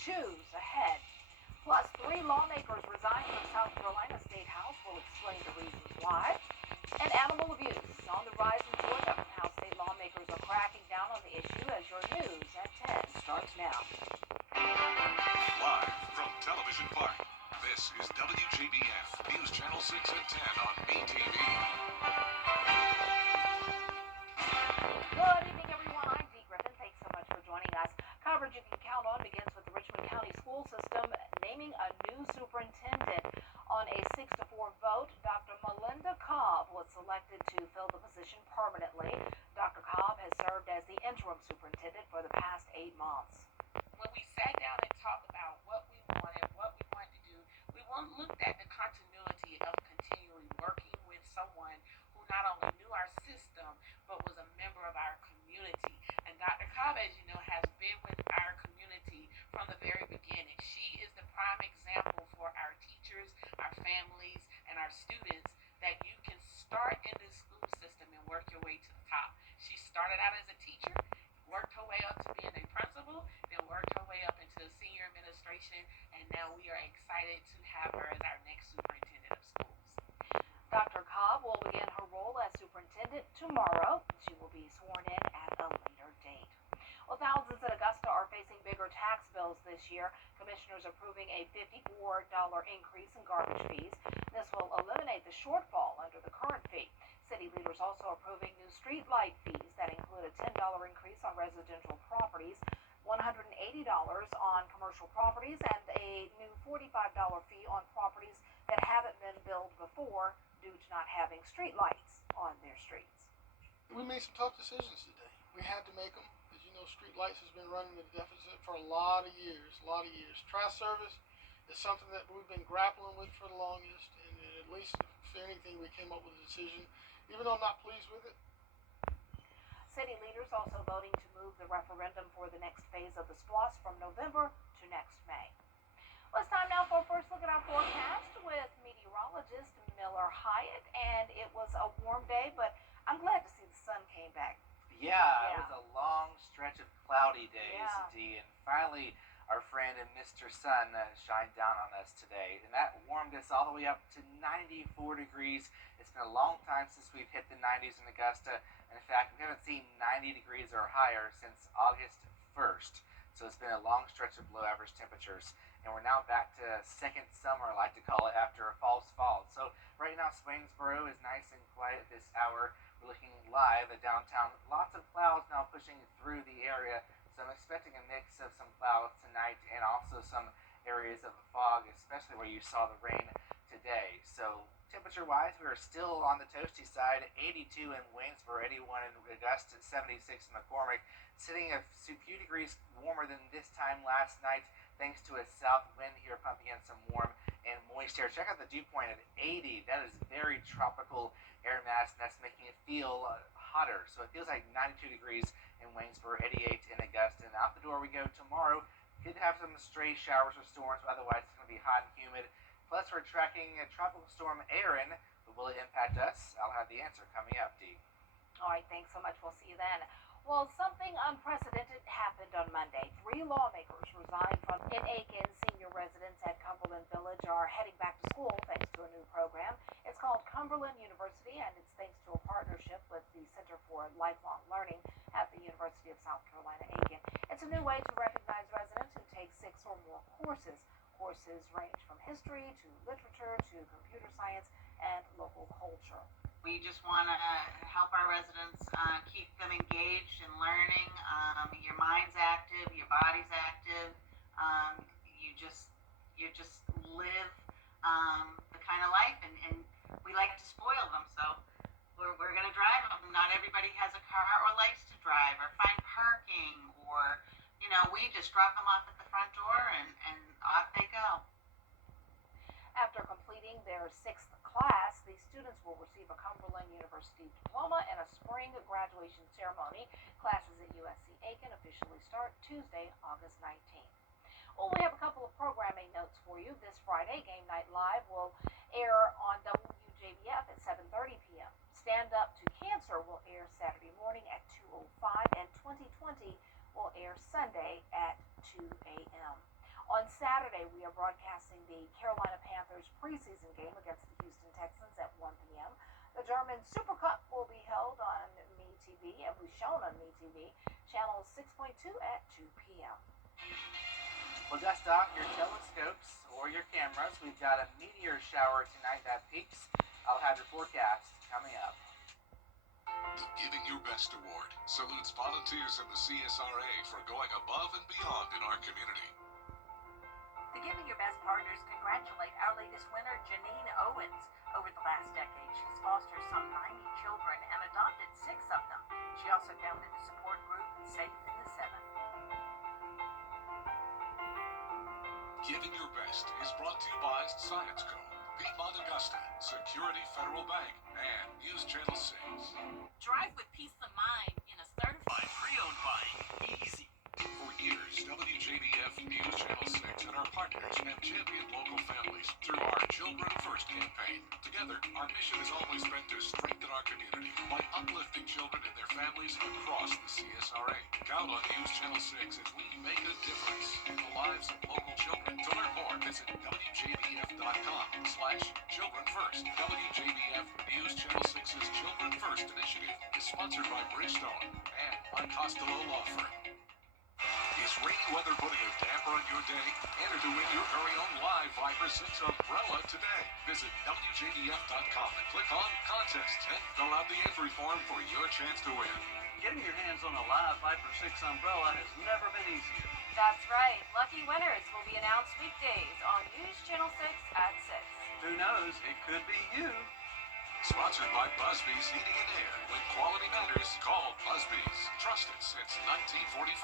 shoes ahead. Plus, 3 lawmakers resigned from South Carolina State House. Will explain the reasons why. And animal abuse is on the rise in Georgia. How state lawmakers are cracking down on the issue as your news at 10 starts now. Live from Television Park, this is WJBF News Channel 6 at 10 on BTV. Good evening, everyone. I'm Dee Griffin. Thanks so much for joining us. Coverage you can count on begins with the Richmond County School System naming a new superintendent. On a 6-4 vote, Dr. Melinda Cobb was selected to fill the position permanently. Dr. Cobb has served as the interim superintendent for the past 8 months. When we sat down and talked about what we wanted to do, we looked at the continuity of continually working with someone who not only knew our system, but was a member of our community. And Dr. Cobb, as you know, has been with our community from the very beginning. She is the prime example for our teachers, our families, and our students that you can start in this school system and work your way to the top. She started out as a teacher, worked her way up to being a principal, then worked her way up into senior administration, and now we are excited to have her as our next superintendent of schools. Dr. Cobb will begin her role as superintendent tomorrow. She will be sworn in at a later date. Well, thousands in Augusta are facing bigger tax bills this year. Commissioners approving a $54 increase in garbage fees. This will eliminate the shortfall under the current fee. City leaders also approving new street light fees that include a $10 increase on residential properties, $180 on commercial properties, and a new $45 fee on properties that haven't been billed before due to not having street lights on their streets. We made some tough decisions today. We had to make them. As you know, street lights has been running at a deficit for a lot of years. Trash service is something that we've been grappling with for the longest, and at least, if anything, we came up with a decision, even though I'm not pleased with it. City leaders also voting to move the referendum for the next phase of the SPLOST from November to next May. Well, it's time now for a first look at our forecast with meteorologist Miller Hyatt, and it was a warm day, but I'm glad to see the sun came back. Yeah, it was a long stretch of cloudy days, Yeah. Dee, and finally our friend and Mr. Sun shined down on us today, and that warmed us all the way up to 94 degrees. It's been a long time since we've hit the 90s in Augusta, and in fact, we haven't seen 90 degrees or higher since August 1st, so it's been a long stretch of below average temperatures, and we're now back to second summer, I like to call it, after a false fall. So right now, Swainsboro is nice and quiet this hour. We're looking live at downtown. Lots of clouds now pushing through the area, so I'm expecting a mix of some clouds tonight and also some areas of fog, especially where you saw the rain today. So temperature-wise, we are still on the toasty side, 82 in Waynesboro, 81 in Augusta, 76 in McCormick, sitting a few degrees warmer than this time last night, thanks to a south wind here pumping in some warm and moist air. Check out the dew point at 80. That is very tropical air mass, and that's making it feel hotter. So it feels like 92 degrees in Waynesboro, 88 in Augusta. And out the door we go tomorrow. Could have some stray showers or storms, but otherwise it's going to be hot and humid. Plus, we're tracking a tropical storm Aaron, but will it impact us? I'll have the answer coming up, Dee. All right, thanks so much. We'll see you then. Well, something unprecedented happened on Monday. 3 lawmakers resigned from in Aiken. Senior residents at Cumberland Village are heading back to school thanks to a new program. It's called Cumberland University, and it's thanks to a partnership with the Center for Lifelong Learning at the University of South Carolina, Aiken. It's a new way to recognize residents who take 6 or more courses. Courses range from history to literature to computer science and local culture. We just want to help our residents keep them engaged in learning. Your mind's active, your body's active. You just live the kind of life, and we like to spoil them. So we're going to drive them. Not everybody has a car or likes to drive or find parking, or we just drop them off at the front door and off they go. After completing their 6th class, the students will receive a Cumberland University diploma and a spring graduation ceremony. Classes at USC Aiken officially start Tuesday, August 19th. Well, we have a couple of programming notes for you. This Friday, Game Night Live will air on WJBF at 7:30 p.m. Stand Up to Cancer will air Saturday morning at 2:05, and 2020 will air Sunday at 2 a.m. On Saturday, we are broadcasting the Carolina Panthers preseason game against the Houston Texans at 1 p.m. The German Super Cup will be held on MeTV and will be shown on MeTV, channel 6.2 at 2 p.m. Well, dust off your telescopes or your cameras. We've got a meteor shower tonight that peaks. I'll have your forecast coming up. The Giving Your Best Award salutes volunteers in the CSRA for going above and beyond in our community. The Giving Your Best partners congratulate our latest winner, Janine Owens. Over the last decade, she's fostered some 90 children and adopted 6 of them. She also founded a support group, Safe in the 7. Giving Your Best is brought to you by Science Co., Piedmont Augusta, Security Federal Bank, and News Channel 6. Drive with peace of mind in a certified pre-owned buying. Easy. For years, WJBF News Channel 6 and our partners have championed local families through our Children First campaign. Together, our mission has always been to strengthen our community by uplifting children and their families across the CSRA. Count on News Channel 6 as we make a difference in the lives of local children. To learn more, visit WJBF.com/Children First. WJBF News Channel 6's Children First initiative is sponsored by Bridgestone and by Costello Law Firm. Is rainy weather putting a damper on your day? Enter to win your very own live Viper 6 umbrella today. Visit WJBF.com and click on Contest and fill out the entry form for your chance to win. Getting your hands on a live Viper 6 umbrella has never been easier. That's right. Lucky winners will be announced weekdays on News Channel 6 at 6. Who knows, it could be you. Sponsored by Busby's Heating and Air. When quality matters, call Busby's. Trusted since 1945.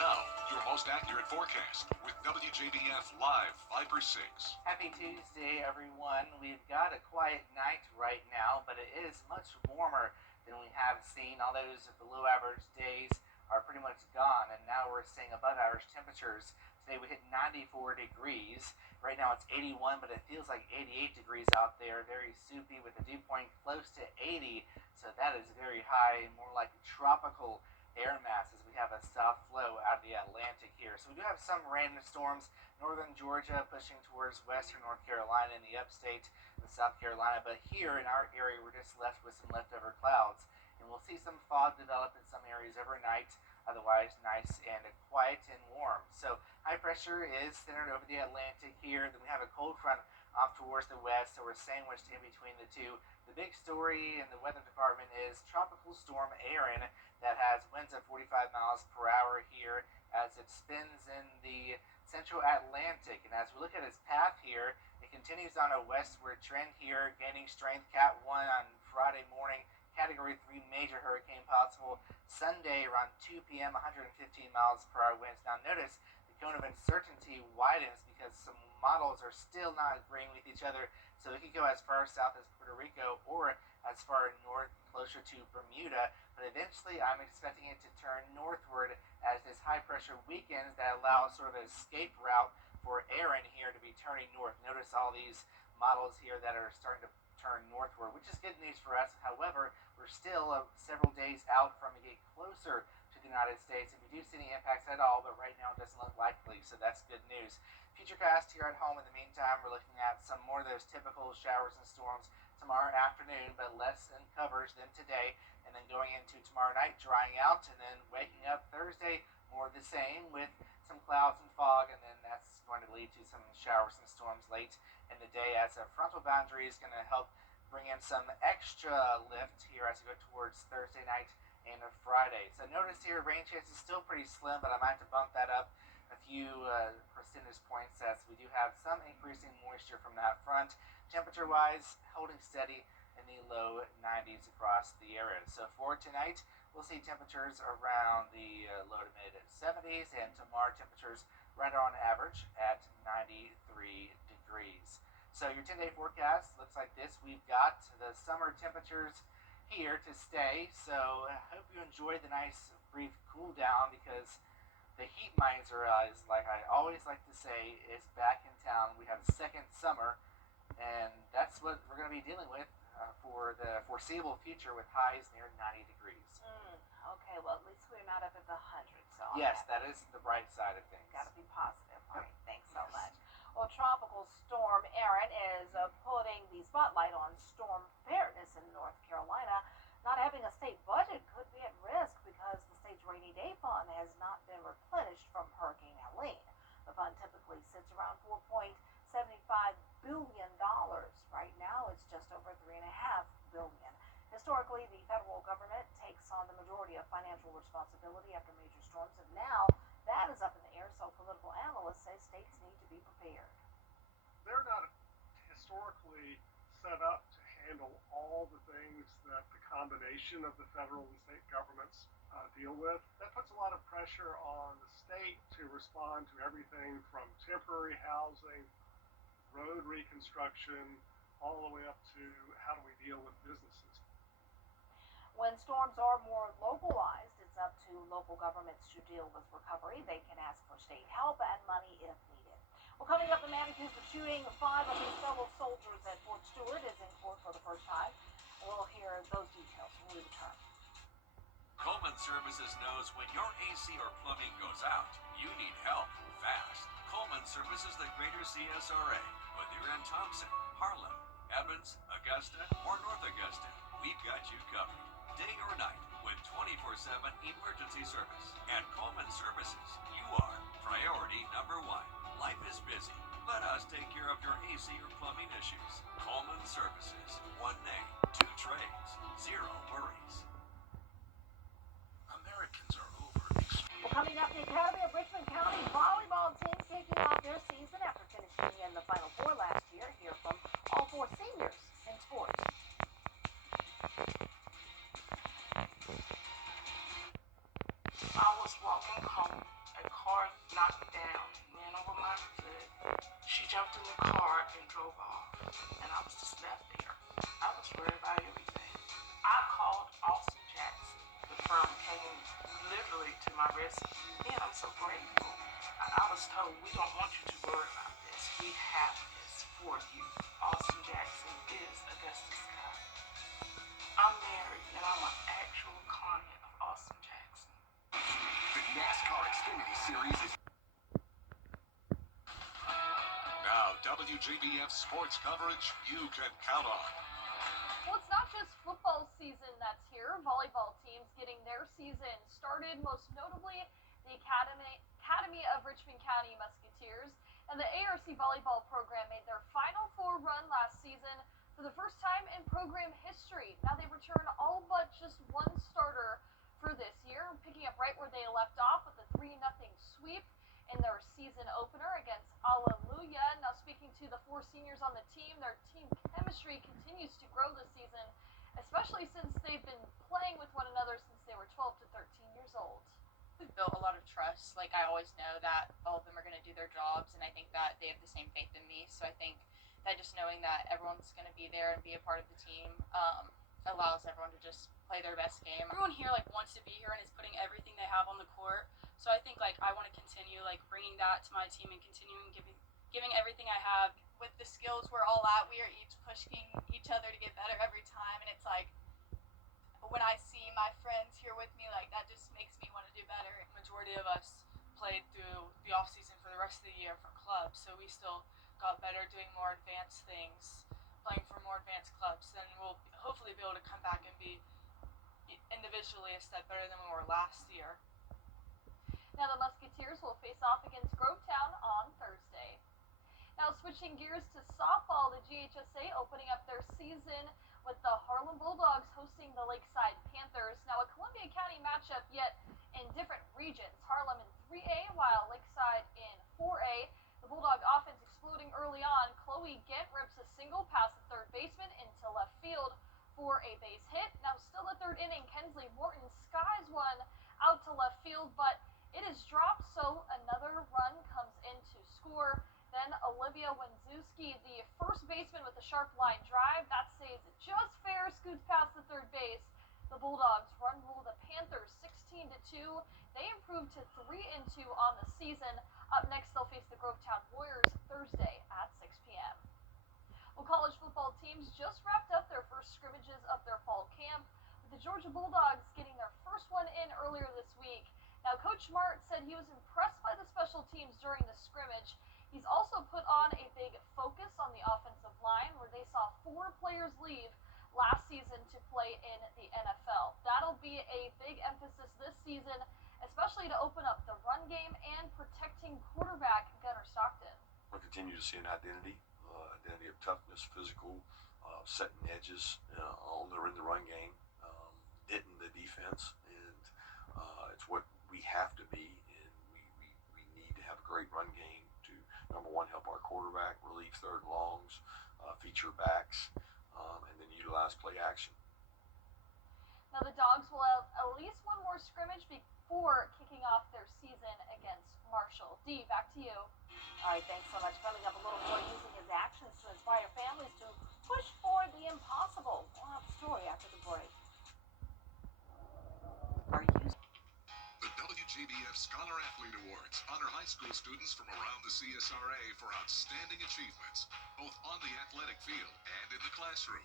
Now, your most accurate forecast with WJBF Live Viper 6. Happy Tuesday, everyone. We've got a quiet night right now, but it is much warmer than we have seen. All those below average days are pretty much gone, and now we're seeing above average temperatures. Today we hit 94 degrees. Right now it's 81, but it feels like 88 degrees out there. Very soupy with the dew point close to 80, so that is very high, more like tropical air mass as we have a soft flow out of the Atlantic here. So we do have some random storms. Northern Georgia pushing towards western North Carolina and the upstate of South Carolina. But here in our area, we're just left with some leftover clouds. And we'll see some fog develop in some areas overnight. Otherwise, nice and quiet and warm. So high pressure is centered over the Atlantic here. Then we have a cold front off towards the west, so we're sandwiched in between the two. The big story in the weather department is Tropical Storm Aaron that has winds of 45 miles per hour here as it spins in the central Atlantic. And as we look at its path here, it continues on a westward trend here, gaining strength Cat 1 on Friday morning. Category 3 major hurricane possible Sunday around 2 p.m., 115 miles per hour winds. Now notice the cone of uncertainty widens because some models are still not agreeing with each other. So it could go as far south as Puerto Rico or as far north closer to Bermuda. But eventually I'm expecting it to turn northward as this high pressure weakens that allows sort of an escape route for Aaron here to be turning north. Notice all these models here that are starting to turn northward, which is good news for us. However, we're still several days out from it getting closer to the United States. If we do see any impacts at all, but right now it doesn't look likely, so that's good news. Futurecast here at home in the meantime, we're looking at some more of those typical showers and storms tomorrow afternoon, but less in coverage than today. And then going into tomorrow night, drying out, and then waking up Thursday, more of the same with some clouds and fog, and then that's going to lead to some showers and storms late in the day as a frontal boundary is going to help bring in some extra lift here as we go towards Thursday night and Friday. So notice here, rain chance is still pretty slim, but I might have to bump that up a few percentage points as we do have some increasing moisture from that front. Temperature-wise, holding steady in the low 90s across the area. So for tonight, we'll see temperatures around the low to mid 70s, and tomorrow temperatures right on average at 93 degrees. So your 10-day forecast looks like this. We've got the summer temperatures here to stay. So I hope you enjoyed the nice brief cool down, because the heat miser, is like I always like to say, is back in town. We have a second summer, and that's what we're going to be dealing with for the foreseeable future with highs near 90 degrees. Okay, well, at least we're not up at the 100s. So on Yes, that. that is the bright side of things. Got to be positive. All right. Thanks so Yes. much. Well, Tropical Storm Erin is putting the spotlight on storm preparedness in North Carolina. Not having a state budget could be at risk because the state's rainy day fund has not been replenished from Hurricane Helene. The fund typically sits around $4.75 billion. Right now, it's just over $3.5 billion. Historically, the federal government takes on the majority of financial responsibility after major storms, and now that is up in the air, so political analysts say states need to be prepared. They're not historically set up to handle all the things that the combination of the federal and state governments deal with. That puts a lot of pressure on the state to respond to everything from temporary housing, road reconstruction, all the way up to how do we deal with businesses. When storms are more localized, it's up to local governments to deal with recovery. They can ask for state help and money if needed. Well, coming up, the man accused of shooting 5 of his fellow soldiers at Fort Stewart is in court for the first time. We'll hear those details when we return. Coleman Services knows when your AC or plumbing goes out, you need help fast. Coleman Services the Greater CSRA. Whether you're in Thompson, Harlem, Evans, Augusta, or North Augusta, we've got you covered. Day or night with 24/7 emergency service. At Coleman Services, you are priority number 1. Life is busy. Let us take care of your AC or plumbing issues. Coleman Services. 1 name, 2 trades, 0 worries. Americans are over. Well, coming up, the Academy of Richmond County volleyball team kicking off their season after finishing in the Final Four last year. Hear from all 4 seniors in sports. I was walking home. A car knocked me down, ran over my foot. She jumped in the car and drove off, and I was just left there. I was worried about everything. I called Austin Jackson. The firm came literally to my rescue, and I'm so grateful. I was told, we don't want you to worry about this. We have this for you. Austin Jackson is Augusta Scott. I'm married, and I'm an actual client of Austin Jackson. The NASCAR Xfinity Series is now WJBF sports coverage you can count on. Well, it's not just football season that's here. Volleyball teams getting their season started, most notably the Academy of Richmond County Musketeers. And the ARC volleyball program made their Final Four run last season for the first time in program history. Now they return all but just one starter for this year, picking up right where they left off with a 3-0 sweep in their season opener against Alleluia. Now speaking to the 4 seniors on the team, their team chemistry continues to grow this season, especially since they've been playing with one another since they were 12 to 13 years old. We've built a lot of trust. Like, I always know that all of them are going to do their jobs, and I think that they have the same faith in me. So I think that just knowing that everyone's going to be there and be a part of the team allows everyone to just play their best game. Everyone here wants to be here and is putting everything they have on the court. So I think I want to continue bringing that to my team and continuing giving everything I have. With the skills we're all at, we are each pushing each other to get better every time, and it's when I see my friends here with me, that just makes me want to do better. Majority of us played through the off season for the rest of the year for clubs, so we still got better doing more advanced things, playing for more advanced clubs. Then we'll hopefully be able to come back and be individually a step better than we were last year. Now the Musketeers will face off against Grovetown on Thursday. Now switching gears to softball, the GHSA opening up their season with the Harlem Bulldogs hosting the Lakeside Panthers. Now a Columbia County matchup, yet in different regions. Harlem in 3A, while Lakeside in 4A. The Bulldog offense exploding early on. Chloe Gent rips a single past the third baseman into left field for a base hit. Now still the third inning, Kensley Morton skies one out to left field, but it is dropped, so another run comes in to score. Then Olivia Wenzewski, the first baseman with a sharp line drive, that saves it just fair, scoots past the third base. The Bulldogs run rule the Panthers 16-2. They improve to 3-2 on the season. Up next, they'll face the Grovetown Warriors Thursday at 6 p.m. Well, college football teams just wrapped up their first scrimmages of their fall camp, with the Georgia Bulldogs getting their first one in earlier this week. Now, Coach Mart said he was impressed by the special teams during the scrimmage. He's also put on a big focus on the offensive line, where they saw 4 players leave last season to play in the NFL. That'll be a big emphasis this season, especially to open up the run game and protecting quarterback Gunnar Stockton. We'll continue to see an identity of toughness, physical, setting edges in the run game, hitting the defense, and it's what we have to be, and we need to have a great run game to, number one, help our quarterback, relieve third longs, feature backs, and then utilize play action. Now the Dogs will have at least one more scrimmage before kicking off their season against Marshall. Dee, back to you. All right, thanks so much. Coming up, a little boy using his actions to inspire families to push for the impossible. We'll have the story after the break. The WJBF Scholar Athlete Awards honor high school students from around the CSRA for outstanding achievements, both on the athletic field and in the classroom.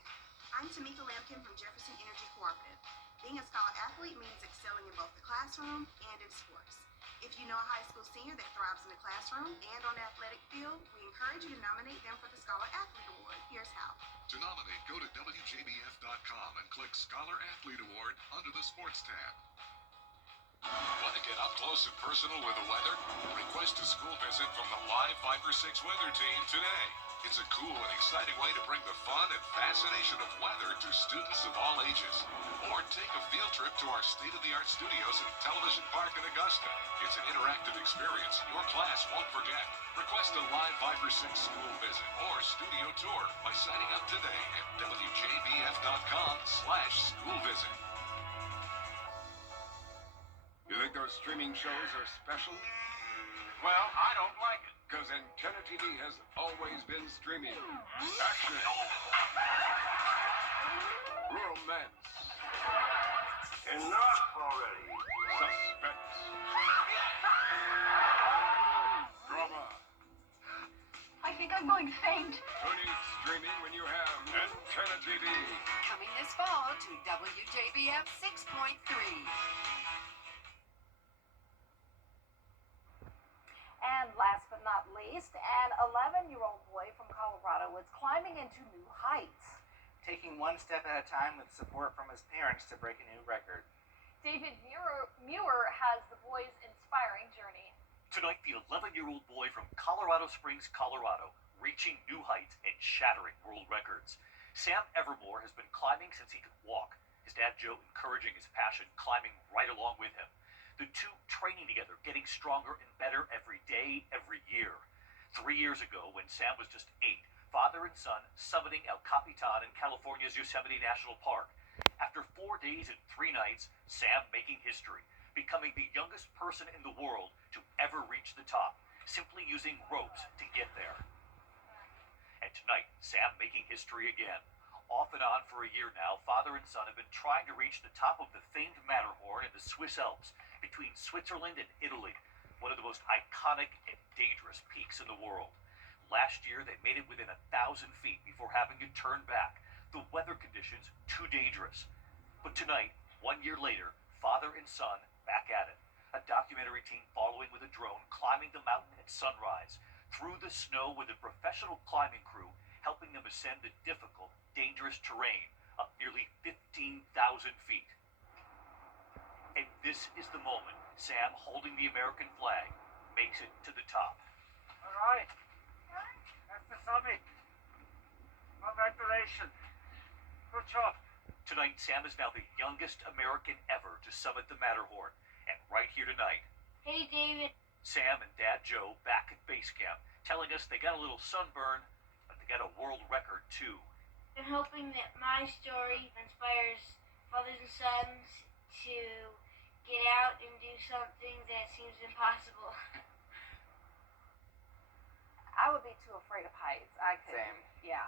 I'm Tamika Lampkin from Jefferson Energy Cooperative. Being a Scholar Athlete means excelling in both the classroom and in sports. If you know a high school senior that thrives in the classroom and on the athletic field, we encourage you to nominate them for the Scholar Athlete Award. Here's how. To nominate, go to WJBF.com and click Scholar Athlete Award under the Sports tab. Want to get up close and personal with the weather? Request a school visit from the live Viper 6 weather team today. It's a cool and exciting way to bring the fun and fascination of weather to students of all ages. Or take a field trip to our state-of-the-art studios at Television Park in Augusta. It's an interactive experience your class won't forget. Request a live Viper 6 school visit or studio tour by signing up today at WJBF.com/school visit. You think those streaming shows are special? Well, I don't like it, because Antenna TV has always been streaming. Action! Romance. Enough already! Suspense. Drama. I think I'm going to faint. Who needs streaming when you have Antenna TV? Coming this fall to WJBF 6.3. And last but not least, an 11-year-old boy from Colorado is climbing into new heights. Taking one step at a time with support from his parents to break a new record. David Muir has the boy's inspiring journey. Tonight, the 11-year-old boy from Colorado Springs, Colorado, reaching new heights and shattering world records. Sam Evermore has been climbing since he could walk. His dad, Joe, encouraging his passion, climbing right along with him. The two training together, getting stronger and better every day, every year. 3 years ago, when Sam was just 8, father and son summiting El Capitan in California's Yosemite National Park. After 4 days and 3 nights, Sam making history, becoming the youngest person in the world to ever reach the top, simply using ropes to get there. And tonight, Sam making history again. Off and on for a year now, father and son have been trying to reach the top of the famed Matterhorn in the Swiss Alps, between Switzerland and Italy, one of the most iconic and dangerous peaks in the world. Last year, they made it within 1,000 feet before having to turn back. The weather conditions too dangerous. But tonight, 1 year later, father and son back at it. A documentary team following with a drone, climbing the mountain at sunrise, through the snow with a professional climbing crew, helping them ascend the difficult, dangerous terrain up nearly 15,000 feet. And this is the moment Sam, holding the American flag, makes it to the top. All right. That's the summit. Congratulations. Good job. Tonight, Sam is now the youngest American ever to summit the Matterhorn. And right here tonight, hey, David. Sam and Dad Joe back at base camp, telling us they got a little sunburn, but they got a world record too. I'm hoping that my story inspires fathers and sons to get out and do something that seems impossible. I would be too afraid of heights. I could. Same. Yeah.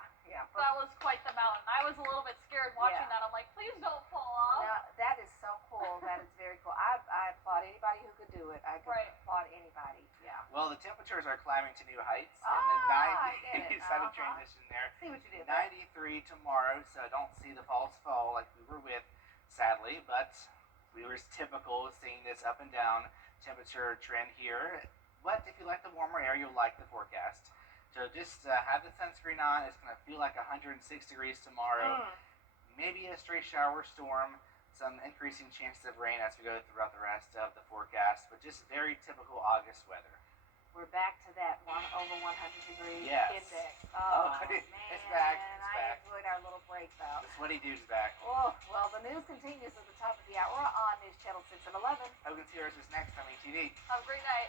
That was quite the mountain. I was a little bit scared watching that. I'm like, please don't fall off. No, that is so cool. That is very cool. I applaud anybody who could do it. I could applaud anybody. Yeah. Well, the temperatures are climbing to new heights. In the I get it. 90s, how to transition there. See what you did there. 93 tomorrow, so don't see the false fall like we were with, sadly, but We were typical seeing this up and down temperature trend here. But if you like the warmer air, you'll like the forecast. So just have the sunscreen on. It's going to feel like 106 degrees tomorrow. Maybe a stray shower storm. Some increasing chances of rain as we go throughout the rest of the forecast. But just very typical August weather. We're back to that over 100 degree Yes. index. Oh, man, it's back. It's I back. enjoyed our little break though. The sweaty dude's back. Oh, well, the news continues at the top of the hour on News Channel 6 and 11. Hogan's Heroes is next on ETV. Have a great night.